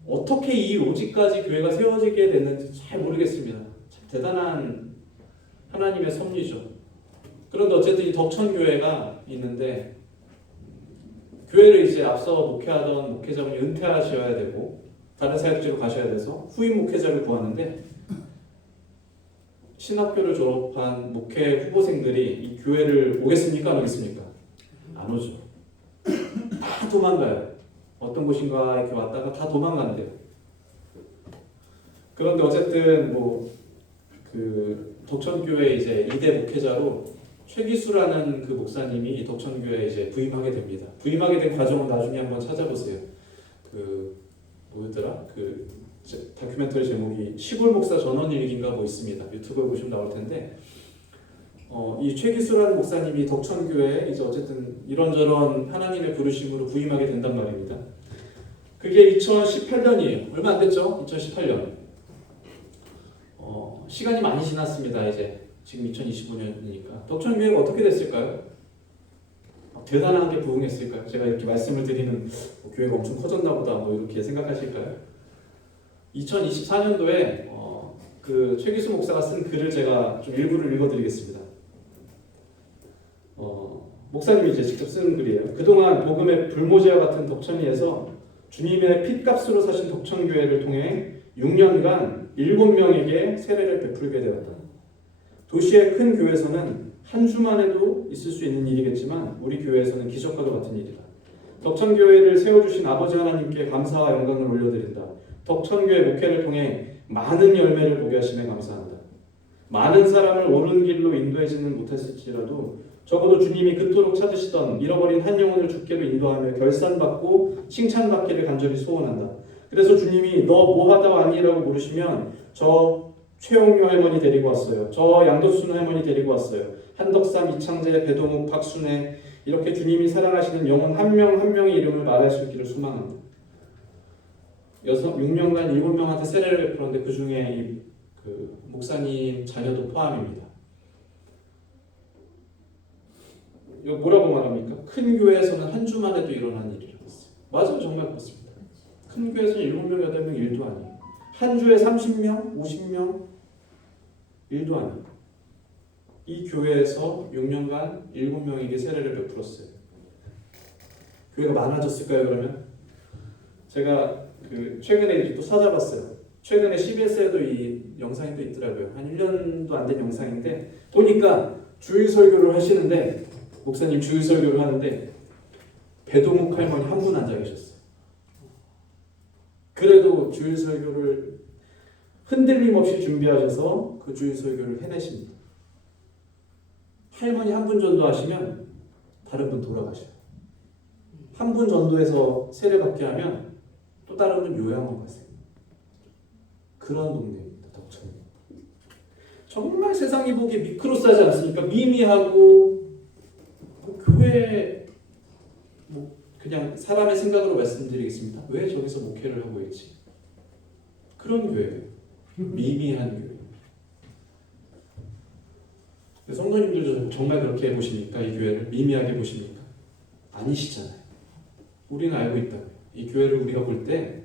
어떻게 이 오지까지 교회가 세워지게 됐는지 잘 모르겠습니다. 참 대단한 하나님의 섭리죠. 그런데 어쨌든 이 덕천교회가 있는데 교회를 이제 앞서 목회하던 목회자분이 은퇴하셔야 되고 다른 사역지로 가셔야 돼서 후임 목회자를 구하는데 신학교를 졸업한 목회 후보생들이 이 교회를 오겠습니까? 안 오겠습니까? 안 오죠. 다 도망가요. 어떤 곳인가 이렇게 왔다가 다 도망간대요. 그런데 어쨌든 덕천교회 이제 2대 목회자로 최기수라는 그 목사님이 이 덕천교회에 이제 부임하게 됩니다. 부임하게 된 과정은 나중에 한번 찾아보세요. 뭐였더라? 다큐멘터리 제목이 시골 목사 전원일기인가 있습니다. 유튜브에 보시면 나올 텐데 이 최기수라는 목사님이 덕천교회에 이제 어쨌든 이런저런 하나님의 부르심으로 부임하게 된단 말입니다. 그게 2018년이에요. 얼마 안 됐죠? 2018년. 시간이 많이 지났습니다. 이제 지금 2025년이니까 덕천교회가 어떻게 됐을까요? 대단하게 부흥했을까요? 제가 이렇게 말씀을 드리는 교회가 엄청 커졌나 보다 이렇게 생각하실까요? 2024년도에 그 최기수 목사가 쓴 글을 제가 좀 일부를 읽어드리겠습니다. 목사님이 이제 직접 쓴 글이에요. 그동안 복음의 불모지와 같은 덕천리에서 주님의 핏값으로 사신 덕천교회를 통해 6년간 7명에게 세례를 베풀게 되었다. 도시의 큰 교회에서는 한 주만 해도 있을 수 있는 일이겠지만 우리 교회에서는 기적과도 같은 일이다. 덕천교회를 세워주신 아버지 하나님께 감사와 영광을 올려드린다. 덕천교회 목회를 통해 많은 열매를 보게 하심에 감사한다. 많은 사람을 옳은 길로 인도하지는 못했을지라도 적어도 주님이 그토록 찾으시던 잃어버린 한 영혼을 주께로 인도하며 결산받고 칭찬받기를 간절히 소원한다. 그래서 주님이 너 뭐하다 왔니라고 물으시면 저 최홍유 할머니 데리고 왔어요. 저 양도순 할머니 데리고 왔어요. 한덕삼, 이창재, 배동욱, 박순애 이렇게 주님이 사랑하시는 영혼 한 명 한 명의 이름을 말할 수 있기를 소망합니다. 6년간 7명한테 세례를 베풀었는데 그 중에 그 목사님 자녀도 포함입니다. 이거 뭐라고 말합니까? 큰 교회에서는 한 주만 해도 일어난 일이라고 했어요. 맞아요. 정말 그렇습니다. 큰 교회에서는 7명, 8명 일도 아니에요. 한 주에 30명, 50명 일도 아니에요. 이 교회에서 6년간 7명에게 세례를 베풀었어요. 교회가 많아졌을까요? 그러면? 제가 최근에 또 찾아봤어요. 최근에 CBS에도 이 영상이 또 있더라고요. 한 1년도 안 된 영상인데 보니까 주일 설교를 하시는데 목사님 주일 설교를 하는데 배동욱 할머니 한 분 앉아 계셨어요. 그래도 주일 설교를 흔들림 없이 준비하셔서 그 주일 설교를 해내십니다. 할머니 한 분 전도하시면 다른 분 돌아가셔요. 한 분 전도해서 세례받게 하면 또 다른 분 요양원 가세요. 그런 동네입니다. 덕천이. 정말 세상이 보기에 미크로스하지 않습니까? 미미하고 교회 그냥 사람의 생각으로 말씀드리겠습니다. 왜 저기서 목회를 하고 있지? 그런 교회예요. 미미한 교회. 성도님들도 정말 그렇게 보십니까? 이 교회를 미미하게 보십니까? 아니시잖아요. 우리는 알고 있다고요. 이 교회를 우리가 볼 때,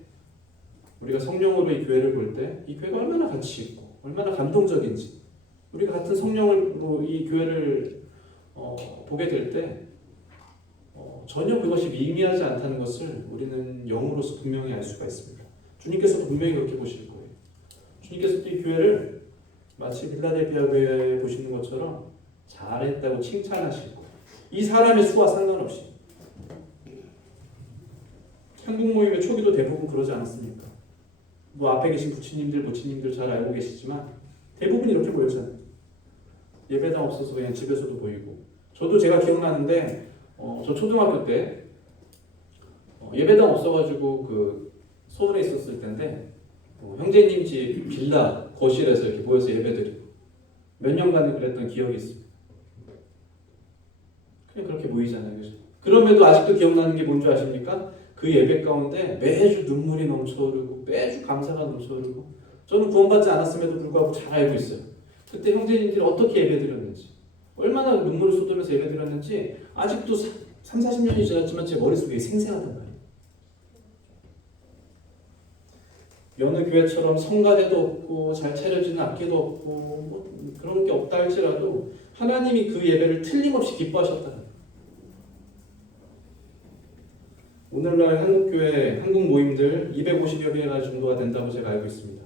우리가 성령으로 이 교회를 볼 때 이 교회가 얼마나 가치 있고 얼마나 감동적인지, 우리가 같은 성령으로 이 교회를 보게 될 때 전혀 그것이 미미하지 않다는 것을 우리는 영으로서 분명히 알 수가 있습니다. 주님께서도 분명히 그렇게 보실 거예요. 주님께서도 이 교회를 마치 빌라델피아 교회에 보시는 것처럼 잘했다고 칭찬하시고, 이 사람의 수와 상관없이. 한국 모임의 초기도 대부분 그러지 않았습니까? 뭐 앞에 계신 부치님들, 모치님들 잘 알고 계시지만 대부분 이렇게 보였잖아요. 예배당 없어서 그냥 집에서도 보이고. 저도 제가 기억나는데 저 초등학교 때 예배당 없어가지고 그 서울에 있었을 텐데 형제님 집 빌라 거실에서 이렇게 모여서 예배드리고 몇 년간을 그랬던 기억이 있습니다. 그냥 그렇게 모이잖아요. 그죠? 그럼에도 아직도 기억나는 게 뭔지 아십니까? 그 예배 가운데 매주 눈물이 넘쳐흐르고 매주 감사가 넘쳐흐르고, 저는 구원받지 않았음에도 불구하고 잘 알고 있어요. 그때 형제님들이 어떻게 예배드렸는지, 얼마나 눈물을 쏟으면서 예배드렸는지 아직도 3, 40년이 지났지만 제 머릿속에 생생하단 말이에요. 여느 교회처럼 성가대도 없고 잘 차려지는 악기도 없고 뭐 그런 게 없다 할지라도 하나님이 그 예배를 틀림없이 기뻐하셨다. 오늘날 한국교회, 한국 모임들 250여 개가 정도가 된다고 제가 알고 있습니다.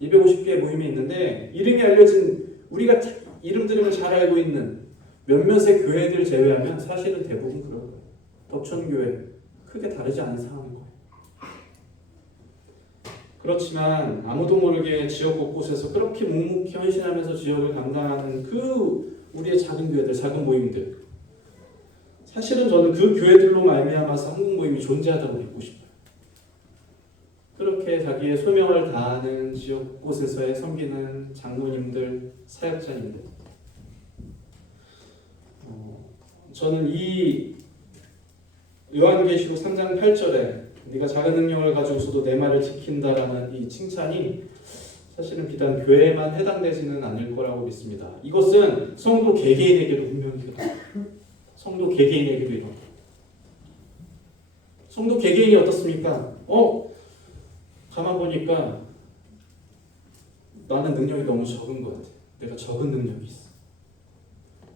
250개의 모임이 있는데 이름이 알려진, 우리가 이름 들으면 잘 알고 있는 몇몇의 교회들 제외하면 사실은 대부분 그럴 거예요. 덕천교회 크게 다르지 않은 상황인 거예요. 그렇지만 아무도 모르게 지역 곳곳에서 그렇게 묵묵히 헌신하면서 지역을 감당하는 그 우리의 작은 교회들, 작은 모임들, 사실은 저는 그 교회들로 말미암아서 한국 모임이 존재하다고 믿고 싶어요. 그렇게 자기의 소명을 다하는 지역 곳에서의 섬기는 장로님들, 사역자님들, 저는 이 요한계시록 3장 8절에 네가 작은 능력을 가지고서도 내 말을 지킨다라는 이 칭찬이 사실은 비단 교회에만 해당되지는 않을 거라고 믿습니다. 이것은 성도 개개인에게도 분명히 그렇습니다. 성도 개개인에게도 이런. 성도 개개인이 어떻습니까? 가만 보니까 나는 능력이 너무 적은 것 같아. 내가 적은 능력이 있어.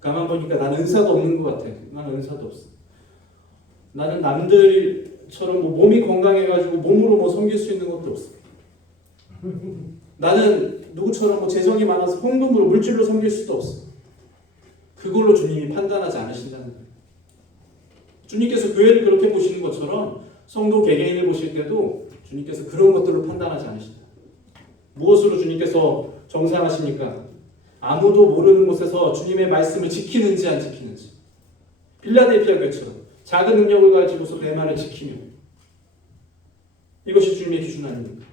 가만 보니까 나는 은사도 없는 것 같아. 나는 은사도 없어. 나는 남들처럼 뭐 몸이 건강해가지고 몸으로 뭐 섬길 수 있는 것도 없어. 나는 누구처럼 뭐 재성이 많아서 헌금으로 물질로 섬길 수도 없어. 그걸로 주님이 판단하지 않으신다는 거예요. 주님께서 교회를 그렇게 보시는 것처럼 성도 개개인을 보실 때도 주님께서 그런 것들로 판단하지 않으신다. 무엇으로 주님께서 정상하십니까? 아무도 모르는 곳에서 주님의 말씀을 지키는지 안 지키는지. 빌라델피아 교회처럼 작은 능력을 가지고서 내 말을 지키며, 이것이 주님의 기준 아닙니까?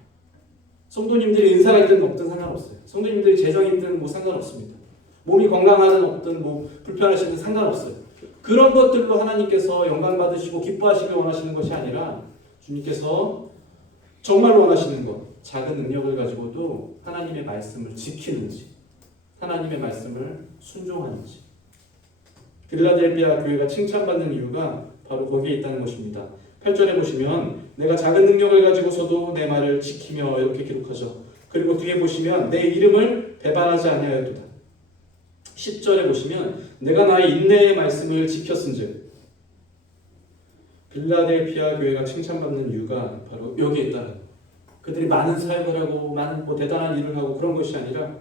성도님들이 은사가 있든 없든 상관없어요. 성도님들이 재정이 있든 뭐 상관없습니다. 몸이 건강하든 없든 뭐 불편하시든 상관없어요. 그런 것들로 하나님께서 영광 받으시고 기뻐하시길 원하시는 것이 아니라 주님께서 정말 원하시는 것, 작은 능력을 가지고도 하나님의 말씀을 지키는지, 하나님의 말씀을 순종하는지. 빌라델피아 교회가 칭찬받는 이유가 바로 거기에 있다는 것입니다. 8절에 보시면 내가 작은 능력을 가지고서도 내 말을 지키며 이렇게 기록하죠. 그리고 뒤에 보시면 내 이름을 배반하지 아니하였도다. 10절에 보시면 내가 나의 인내의 말씀을 지켰은즉. 빌라델피아 교회가 칭찬받는 이유가 바로 여기에 있다는 거예요. 그들이 많은 사역을 하고 많은 뭐 대단한 일을 하고 그런 것이 아니라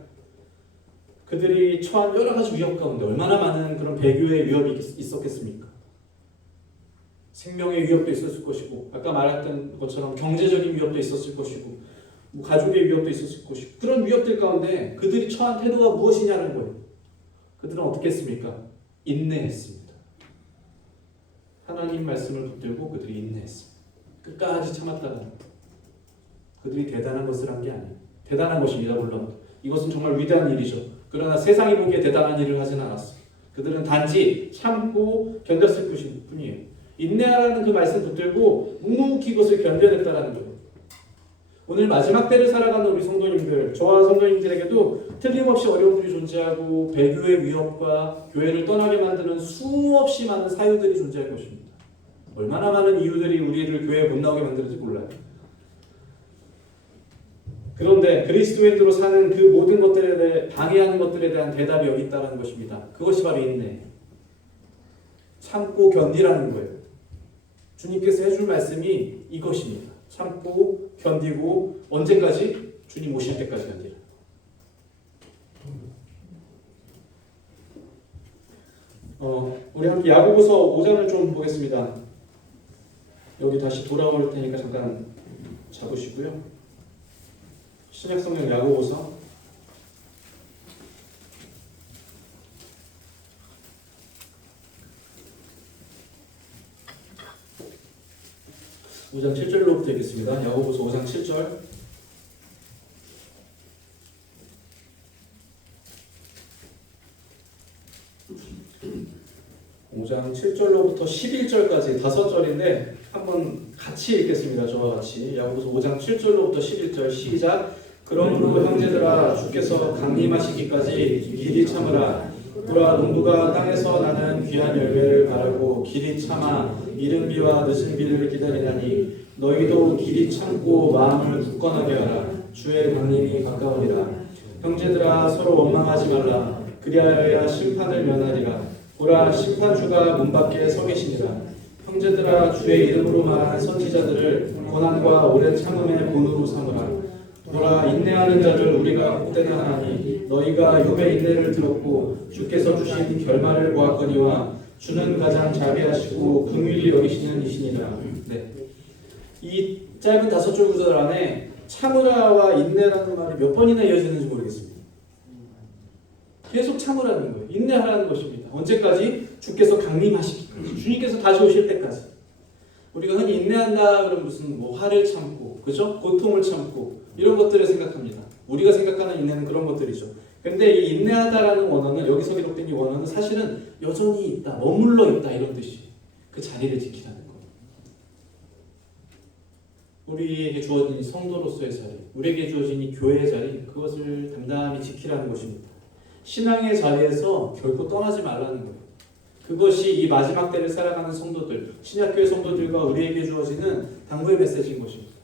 그들이 처한 여러 가지 위협 가운데 얼마나 많은 그런 배교의 위협이 있었겠습니까? 생명의 위협도 있었을 것이고, 아까 말했던 것처럼 경제적인 위협도 있었을 것이고, 뭐 가족의 위협도 있었을 것이고, 그런 위협들 가운데 그들이 처한 태도가 무엇이냐는 거예요. 그들은 어떻게 했습니까? 인내했습니다. 하나님 말씀을 붙들고 그들이 인내했습니다. 끝까지 참았다는, 그들이 대단한 것을 한 게 아니에요. 대단한 것입니다. 물론 이것은 정말 위대한 일이죠. 그러나 세상이 보기에 대단한 일을 하진 않았어요. 그들은 단지 참고 견뎠을 뿐이에요. 인내하라는 그 말씀 붙들고 묵묵히 그것을 견뎌냈다는 거예요. 오늘 마지막 때를 살아가는 우리 성도님들, 저와 성도님들에게도 틀림없이 어려움들이 존재하고 배교의 위협과 교회를 떠나게 만드는 수없이 많은 사유들이 존재할 것입니다. 얼마나 많은 이유들이 우리를 교회에 못 나오게 만드는지 몰라요. 그런데 그리스도인으로 사는 그 모든 것들에 대해 방해하는 것들에 대한 대답이 여기 있다는 것입니다. 그것이 바로 인내. 참고 견디라는 거예요. 주님께서 해줄 말씀이 이것입니다. 참고 견디고 언제까지? 주님 오실 때까지 견디라. 우리 함께 야고보서 5장을 좀 보겠습니다. 여기 다시 돌아올 테니까 잠깐 잡으시고요. 신약성경 야고보서 5장 7절로부터 읽겠습니다. 야고보서 5장 7절. (5장 7절로부터) 11절까지 5절인데 한번 같이 읽겠습니다. 저와 같이 야고보서 5장 7절로부터 11절 시작. 그러므로 형제들아 주께서 강림하시기까지 길이 참으라. 보라 농부가 땅에서 나는 귀한 열매를 바라고 길이 참아 이른 비와 늦은 비를 기다리나니 너희도 길이 참고 마음을 굳건하게 하라. 주의 강림이 가까우리라. 형제들아 서로 원망하지 말라. 그리하여야 심판을 면하리라. 보라 심판주가 문 밖에 서 계시니라. 형제들아 주의 이름으로 말하는 선지자들을 고난과 오랜 참음의 본으로 삼으라. 보라 인내하는 자를 우리가 복되나 하니 너희가 욥의 인내를 들었고 주께서 주신 결말을 보았거니와 주는 가장 자비하시고 긍휼히 여기시는 이시니라. 네. 이 짧은 5절 구절 안에 참으라와 인내라는 말이 몇 번이나 이어지는지 모르겠습니다. 계속 참으라는 거예요. 인내하라는 것입니다. 언제까지? 주께서 강림하시기까지. 주님께서 다시 오실 때까지. 우리가 흔히 인내한다 그러면 무슨 뭐 화를 참고, 그죠? 고통을 참고 이런 것들을 생각합니다. 우리가 생각하는 인내는 그런 것들이죠. 근데 이 인내하다라는 원어는 여기서 기록된 이 원어는 사실은 여전히 있다, 머물러 있다 이런 뜻이. 그 자리를 지키라는 거예요. 우리에게 주어진 이 성도로서의 자리, 우리에게 주어진 이 교회의 자리, 그것을 담담히 지키라는 것입니다. 신앙의 자리에서 결코 떠나지 말라는 거예요. 그것이 이 마지막 때를 살아가는 성도들, 신약교회 성도들과 우리에게 주어지는 당부의 메시지인 것입니다.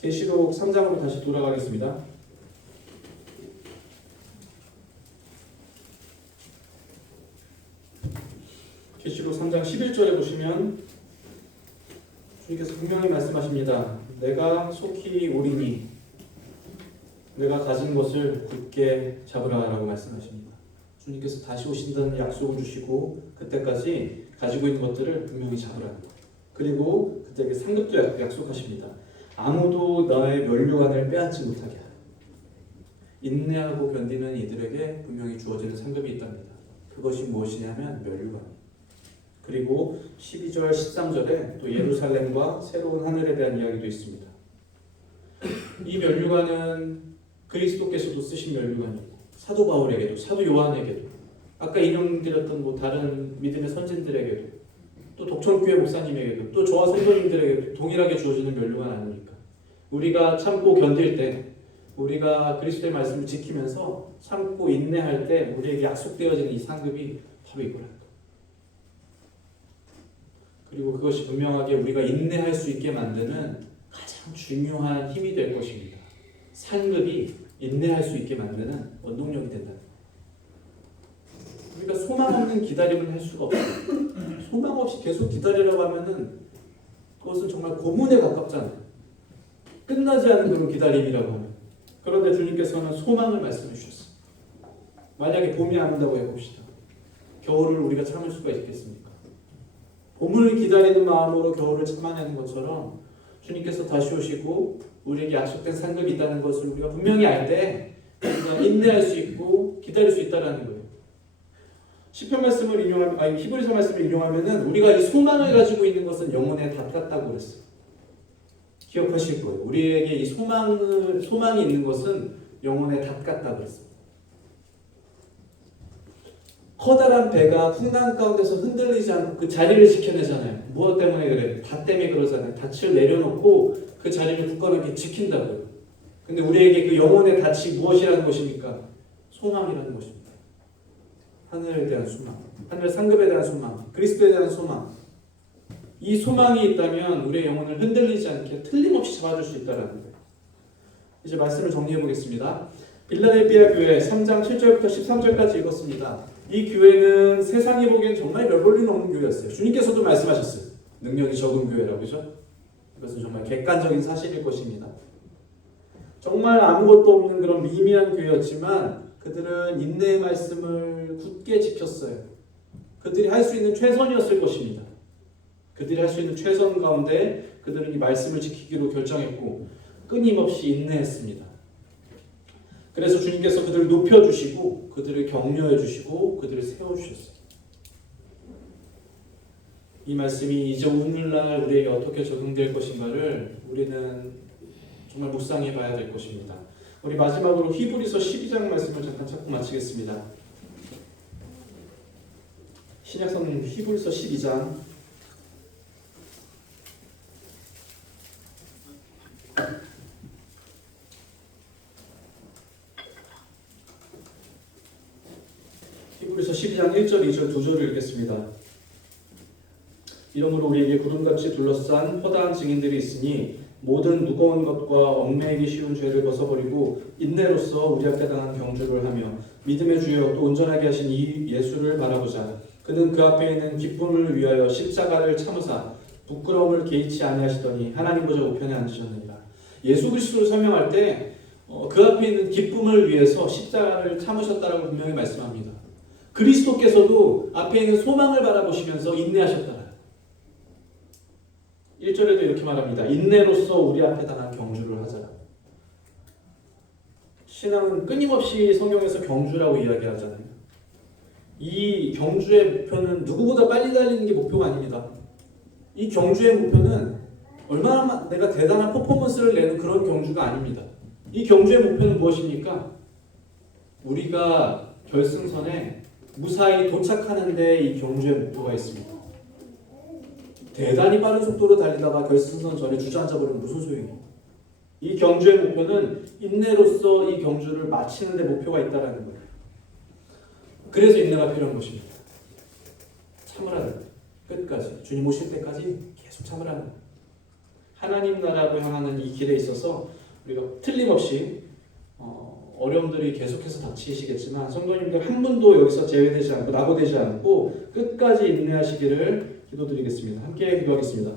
계시록 3장으로 다시 돌아가겠습니다. 계시록 3장 11절에 보시면 주님께서 분명히 말씀하십니다. 내가 속히 오리니 내가 가진 것을 굳게 잡으라라고 말씀하십니다. 주님께서 다시 오신다는 약속을 주시고 그때까지 가지고 있는 것들을 분명히 잡으라는 거예요. 그리고 그때에게 상급도 약속하십니다. 아무도 너의 면류관을 빼앗지 못하게 하라. 인내하고 견디는 이들에게 분명히 주어지는 상급이 있답니다. 그것이 무엇이냐면 면류관. 그리고 12절 13절에 또 예루살렘과 새로운 하늘에 대한 이야기도 있습니다. 이 면류관은 그리스도께서도 쓰신 면류관이고 사도 바울에게도 사도 요한에게도 아까 인용드렸던 뭐 다른 믿음의 선진들에게도 또 독천교회 목사님에게도 또 저와 성도님들에게도 동일하게 주어지는 면류관 아닙니까? 우리가 참고 견딜 때 우리가 그리스도의 말씀을 지키면서 참고 인내할 때 우리에게 약속되어지는 이 상급이 바로 이거라는 거예요. 그리고 그것이 분명하게 우리가 인내할 수 있게 만드는 가장 중요한 힘이 될 것입니다. 상급이 인내할 수 있게 만드는 원동력이 된다. 우리가 소망 없는 기다림을 할 수가 없어요. 소망 없이 계속 기다리라고 하면은 그것은 정말 고문에 가깝잖아요. 끝나지 않은 그런 기다림이라고 하면. 그런데 주님께서는 소망을 말씀해 주셨어요. 만약에 봄이 안 온다고 해봅시다. 겨울을 우리가 참을 수가 있겠습니까? 봄을 기다리는 마음으로 겨울을 참아내는 것처럼 주님께서 다시 오시고 우리에게 약속된 상급이 있다는 것을 우리가 분명히 알 때 우리가 인내할 수 있고 기다릴 수 있다는 거예요. 시편 말씀을 인용하면, 히브리서 말씀을 인용하면은 우리가 이 소망을 가지고 있는 것은 영혼의 닷 같다고 그랬어요. 기억하실 거예요. 우리에게 이 소망이 있는 것은 영혼의 닷 같다고 그랬어요. 커다란 배가 풍랑 가운데서 흔들리지 않고 그 자리를 지켜내잖아요. 무엇 때문에 그래? 닷 때문에 그러잖아요. 닻을 내려놓고 그 자리를 굳건하게 지킨다고요. 근데 우리에게 그 영혼의 닻이 무엇이라는 것입니까? 소망이라는 것입니다. 하늘에 대한 소망, 하늘 상급에 대한 소망, 그리스도에 대한 소망. 이 소망이 있다면 우리의 영혼을 흔들리지 않게 틀림없이 잡아줄 수 있다는 거예요. 이제 말씀을 정리해 보겠습니다. 빌라델비아 교회 3장 7절부터 13절까지 읽었습니다. 이 교회는 세상이 보기엔 정말 별 볼일 없는 교회였어요. 주님께서도 말씀하셨어요. 능력이 적은 교회라고, 그죠? 이것은 정말 객관적인 사실일 것입니다. 정말 아무것도 없는 그런 미미한 교회였지만 그들은 인내의 말씀을 굳게 지켰어요. 그들이 할 수 있는 최선이었을 것입니다. 그들이 할 수 있는 최선 가운데 그들은 이 말씀을 지키기로 결정했고 끊임없이 인내했습니다. 그래서 주님께서 그들을 높여주시고 그들을 격려해주시고 그들을 세워주셨어요. 이 말씀이 이제 오늘날 우리에게 어떻게 적용될 것인가를 우리는 정말 묵상해 봐야 될 것입니다. 우리 마지막으로 히브리서 12장 말씀을 잠깐 찾고 마치겠습니다. 신약성경 히브리서 12장 히브리서 12장 1절, 2절, 2절을 읽겠습니다. 이러므로 우리에게 구름같이 둘러싼 허다한 증인들이 있으니 모든 무거운 것과 얽매이기 쉬운 죄를 벗어버리고 인내로써 우리 앞에 당한 경주를 하며 믿음의 주여 또 온전하게 하신 이 예수를 바라보자. 그는 그 앞에 있는 기쁨을 위하여 십자가를 참으사 부끄러움을 개의치 아니하시더니 하나님 보좌 우편에 앉으셨느니라. 예수 그리스도를 설명할 때 그 앞에 있는 기쁨을 위해서 십자가를 참으셨다라고 분명히 말씀합니다. 그리스도께서도 앞에 있는 소망을 바라보시면서 인내하셨다. 1절에도 이렇게 말합니다. 인내로써 우리 앞에 당한 경주를 하자. 신앙은 끊임없이 성경에서 경주라고 이야기하잖아요. 이 경주의 목표는 누구보다 빨리 달리는 게 목표가 아닙니다. 이 경주의 목표는 얼마나 내가 대단한 퍼포먼스를 내는 그런 경주가 아닙니다. 이 경주의 목표는 무엇입니까? 우리가 결승선에 무사히 도착하는 데 이 경주의 목표가 있습니다. 대단히 빠른 속도로 달리다가 결승선 전에 주저앉아버리면 무슨 소용이에요? 이 경주의 목표는 인내로서 이 경주를 마치는 데 목표가 있다는 거예요. 그래서 인내가 필요한 것입니다. 참으라는 거예요. 끝까지. 주님 오실 때까지 계속 참으라는 거예요. 하나님 나라로 향하는 이 길에 있어서 우리가 틀림없이 어려움들이 계속해서 닥치시겠지만 성도님들 한 분도 여기서 제외되지 않고 낙오되지 않고 끝까지 인내하시기를 기도드리겠습니다. 함께 기도하겠습니다.